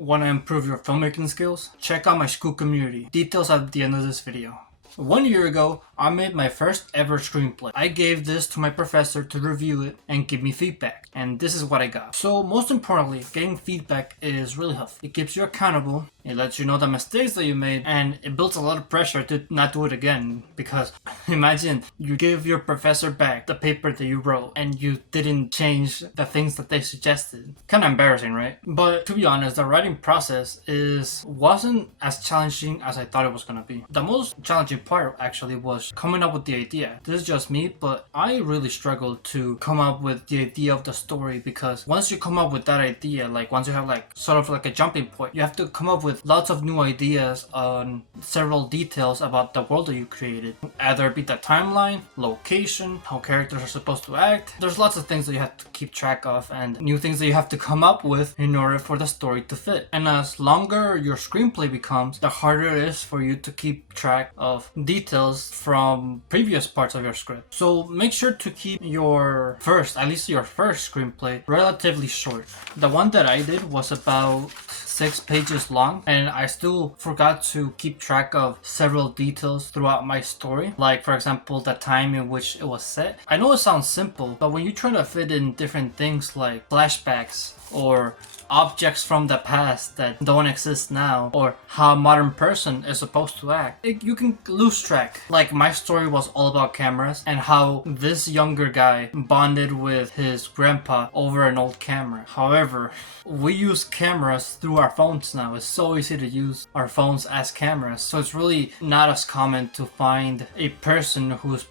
Want to improve your filmmaking skills? Check out my school community. Details at the end of this video. 1 year ago, I made my first ever screenplay. I gave this to my professor to review it and give me feedback, and this is what I got. So most importantly, getting feedback is really helpful. It keeps you accountable, it lets you know the mistakes that you made, and it builds a lot of pressure to not do it again. Because imagine you give your professor back the paper that you wrote and you didn't change the things that they suggested. Kind of embarrassing, right? But to be honest, the writing process wasn't as challenging as I thought it was gonna be. The most challenging part actually was coming up with the idea. This is just me, but I really struggled to come up with the idea of the story, because once you come up with that idea, like once you have like sort of like a jumping point, you have to come up with lots of new ideas on several details about the world that you created. Either be the timeline, location, how characters are supposed to act. There's lots of things that you have to keep track of and new things that you have to come up with in order for the story to fit. And as longer your screenplay becomes, the harder it is for you to keep track of details from previous parts of your script. So make sure to keep at least your first screenplay relatively short. The one that I did was about 6 pages long, and I still forgot to keep track of several details throughout my story, like for example the time in which it was set. I know it sounds simple, but when you try to fit in different things like flashbacks or objects from the past that don't exist now, or how a modern person is supposed to act, you can lose track. Like my story was all about cameras and how this younger guy bonded with his grandpa over an old camera. However, we use cameras through our phones now. It's so easy to use our phones as cameras, so it's really not as common to find a person who's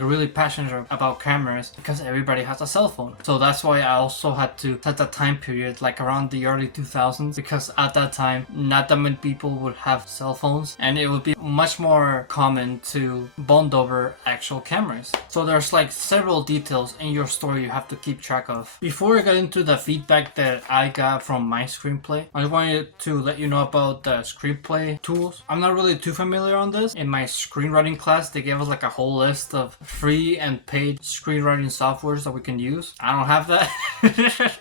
really passionate about cameras, because everybody has a cell phone. So that's why I also had to set the time period like around the early 2000s, because at that time not that many people would have cell phones and it would be much more common to bond over actual cameras. So there's like several details in your story you have to keep track of. Before I get into the feedback that I got from my screenplay, I wanted to let you know about the screenplay tools. I'm not really too familiar on this. In my screenwriting class, they gave us like a whole list of free and paid screenwriting softwares that we can use. I don't have that.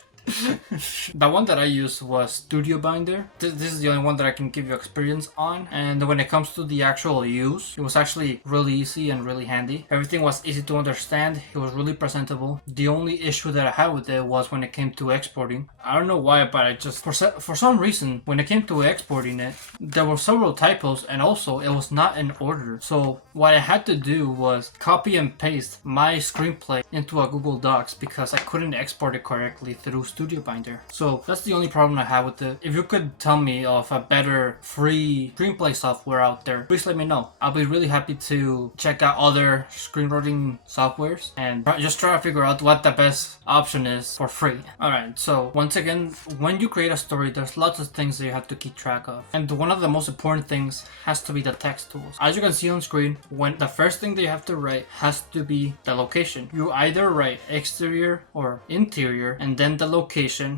The one that I used was Studio Binder. This is the only one that I can give you experience on, and when it comes to the actual use, it was actually really easy and really handy. Everything was easy to understand, it was really presentable. The only issue that I had with it was when it came to exporting. I don't know why, but I just, for some reason, when it came to exporting it, there were several typos, and also it was not in order. So what I had to do was copy and paste my screenplay into a Google Docs, because I couldn't export it correctly through Studio Binder. So that's the only problem I have with it. If you could tell me of a better free screenplay software out there, please let me know. I'll be really happy to check out other screenwriting softwares and just try to figure out what the best option is for free. Alright, so once again, when you create a story, there's lots of things that you have to keep track of. And one of the most important things has to be the text tools. As you can see on screen, when the first thing that you have to write has to be the location. You either write exterior or interior, and then the location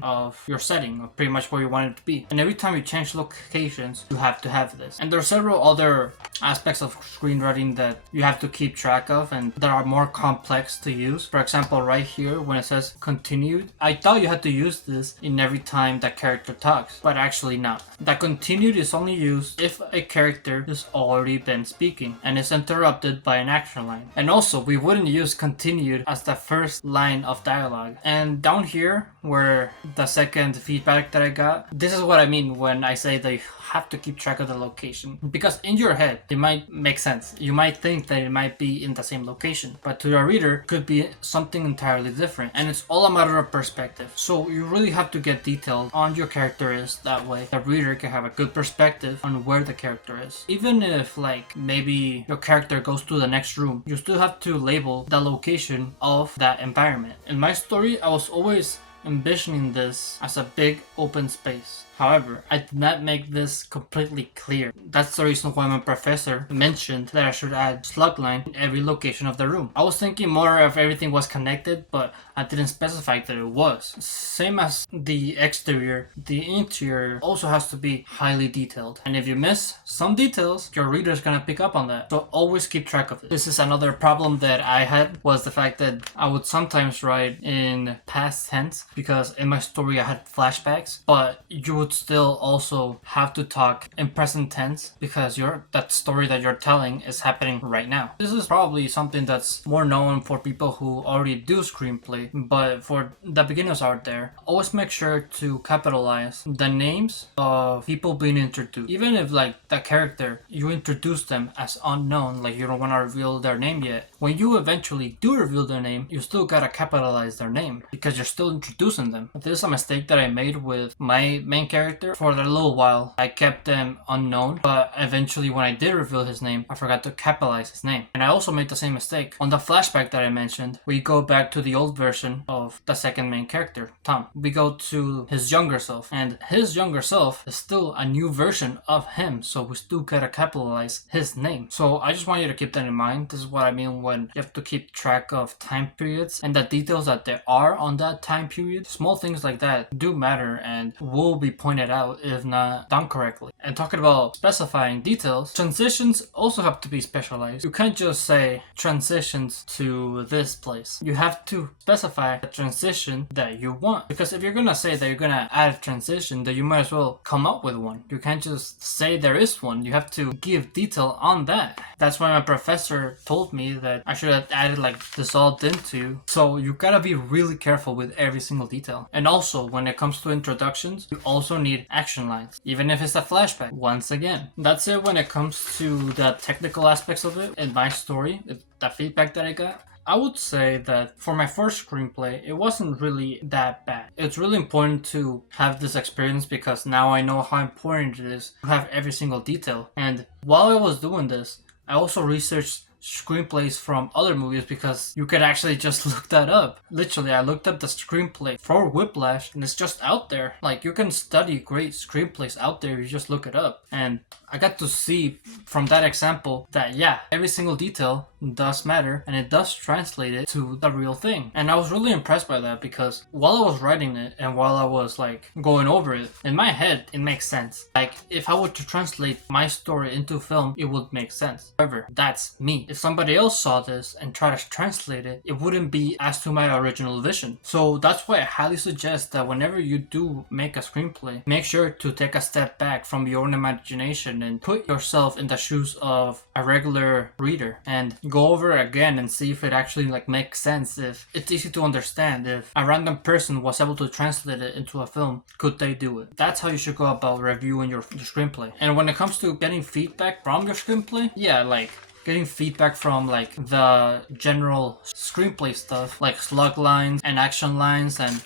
of your setting, or pretty much where you want it to be. And every time you change locations, you have to have this. And there are several other aspects of screenwriting that you have to keep track of and that are more complex to use. For example, right here when it says continued, I thought you had to use this in every time that character talks, but actually not. The continued is only used if a character has already been speaking and is interrupted by an action line. And also, we wouldn't use continued as the first line of dialogue. And down here, where the second feedback that I got, this is what I mean when I say that you have to keep track of the location, because in your head it might make sense. You might think that it might be in the same location, but to the reader it could be something entirely different, and it's all a matter of perspective. So you really have to get detailed on your character is, that way the reader can have a good perspective on where the character is. Even if like maybe your character goes to the next room, you still have to label the location of that environment. In my story, I was always envisioning this as a big open space. However, I did not make this completely clear. That's the reason why my professor mentioned that I should add slug line in every location of the room. I was thinking more if everything was connected, but I didn't specify that it was. Same as the exterior, the interior also has to be highly detailed. And if you miss some details, your reader is gonna pick up on that. So always keep track of it. This is another problem that I had, was the fact that I would sometimes write in past tense, because in my story I had flashbacks, but you would would still also have to talk in present tense because that story that you're telling is happening right now. This is probably something that's more known for people who already do screenplay, but for the beginners out there, always make sure to capitalize the names of people being introduced. Even if like the character, you introduce them as unknown, like you don't want to reveal their name yet, when you eventually do reveal their name, you still gotta capitalize their name because you're still introducing them. This is a mistake that I made with my main character. For a little while, I kept them unknown, but eventually when I did reveal his name, I forgot to capitalize his name. And I also made the same mistake on the flashback that I mentioned. We go back to the old version of the second main character, Tom. We go to his younger self, and his younger self is still a new version of him, so we still gotta capitalize his name. So I just want you to keep that in mind. This is what I mean when you have to keep track of time periods and the details that there are on that time period. Small things like that do matter and will be pointed out if not done correctly. And talking about specifying details, transitions also have to be specialized. You can't just say transitions to this place. You have to specify the transition that you want, because if you're gonna say that you're gonna add a transition, then you might as well come up with one. You can't just say there is one. You have to give detail on that. That's why my professor told me that I should have added like dissolved into. So you gotta be really careful with every single detail. And also when it comes to introductions, you also need action lines, even if it's a flashback. Once again, that's it when it comes to the technical aspects of it. In my story, the feedback that I got, I would say that for my first screenplay, it wasn't really that bad. It's really important to have this experience because now I know how important it is to have every single detail. And while I was doing this, I also researched screenplays from other movies because you could actually just look that up. Literally, I looked up the screenplay for Whiplash and it's just out there. Like, you can study great screenplays out there, you just look it up. And I got to see from that example that yeah, every single detail does matter and it does translate it to the real thing. And I was really impressed by that because while I was writing it and while I was like going over it, in my head it makes sense. Like, if I were to translate my story into film, it would make sense. However, that's me. If somebody else saw this and tried to translate it, it wouldn't be as to my original vision. So that's why I highly suggest that whenever you do make a screenplay, make sure to take a step back from your own imagination and put yourself in the shoes of a regular reader and go over it again and see if it actually like makes sense, if it's easy to understand. If a random person was able to translate it into a film, could they do it? That's how you should go about reviewing your screenplay. And when it comes to getting feedback from your screenplay, yeah, like getting feedback from like the general screenplay stuff, like slug lines and action lines and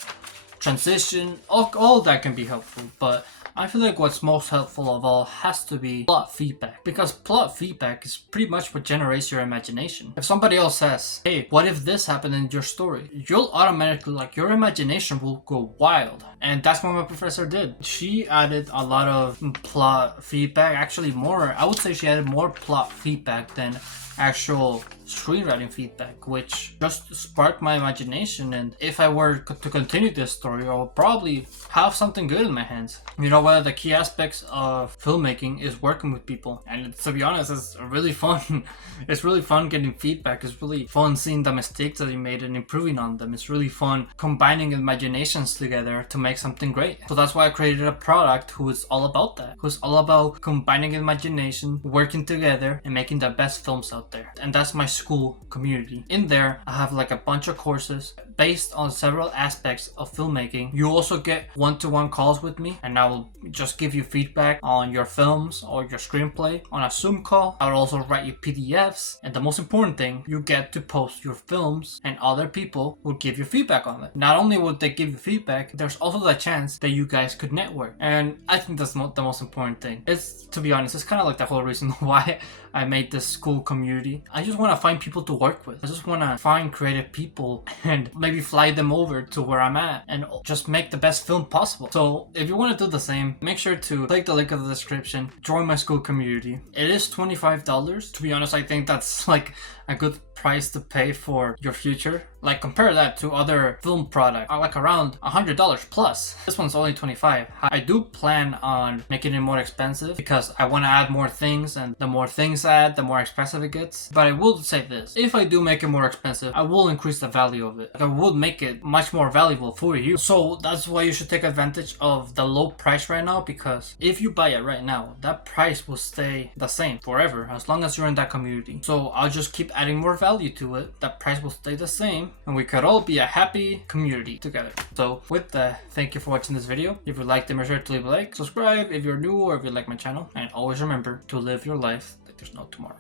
transition, all that can be helpful. But I feel like what's most helpful of all has to be plot feedback, because plot feedback is pretty much what generates your imagination. If somebody else says, hey, what if this happened in your story? You'll automatically, like, your imagination will go wild. And that's what my professor did. She added a lot of plot feedback, actually more, I would say she added more plot feedback than actual screenwriting feedback, which just sparked my imagination. And if I were to continue this story, I will probably have something good in my hands. You know, one of the key aspects of filmmaking is working with people, and to be honest, it's really fun. It's really fun getting feedback. It's really fun seeing the mistakes that you made and improving on them. It's really fun combining imaginations together to make something great. So that's why I created a product who is all about that, who's all about combining imagination, working together, and making the best films out there. And that's my school community. In there, I have like a bunch of courses based on several aspects of filmmaking. You also get one-to-one calls with me, and I will just give you feedback on your films or your screenplay on a Zoom call. I will also write you PDFs, and the most important thing, you get to post your films and other people will give you feedback on it. Not only would they give you feedback, there's also the chance that you guys could network, and I think that's not the most important thing. It's, to be honest, it's kind of like the whole reason why I made this school community. I just want to find people to work with. I just want to find creative people and maybe fly them over to where I'm at and just make the best film possible. So if you want to do the same, make sure to click the link in the description, join my school community. It is $25. To be honest, I think that's like a good price to pay for your future. Like, compare that to other film products, like around $100 plus. This one's only $25. I do plan on making it more expensive because I want to add more things, and the more things I add, the more expensive it gets. But I will say this, if I do make it more expensive, I will increase the value of it. I will make it much more valuable for you. So that's why you should take advantage of the low price right now, because if you buy it right now, that price will stay the same forever as long as you're in that community. So I'll just keep adding more value to it. That price will stay the same, and we could all be a happy community together. So with that, thank you for watching this video. If you liked it, make sure to leave a like, subscribe if you're new or if you like my channel, and always remember to live your life like there's no tomorrow.